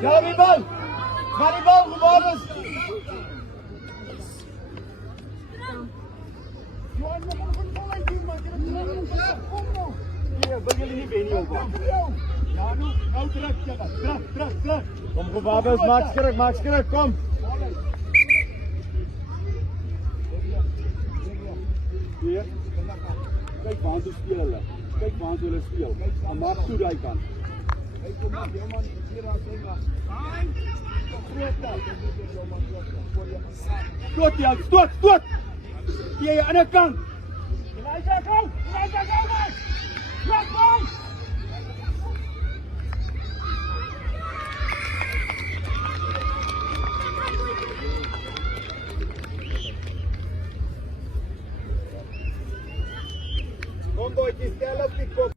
Ja, die bal! Waar die bal geworden is! Wil jullie niet weer niet op? Ja, nou terug. Kom gewapens, maak skruk, kom! Hier. Kijk waar ze spelen. Kijk waar ze willen spelen. En maak toe dat hij kan. Stoot! Hier aan de kant! Elijah, go! Kom boy, stel op die kop.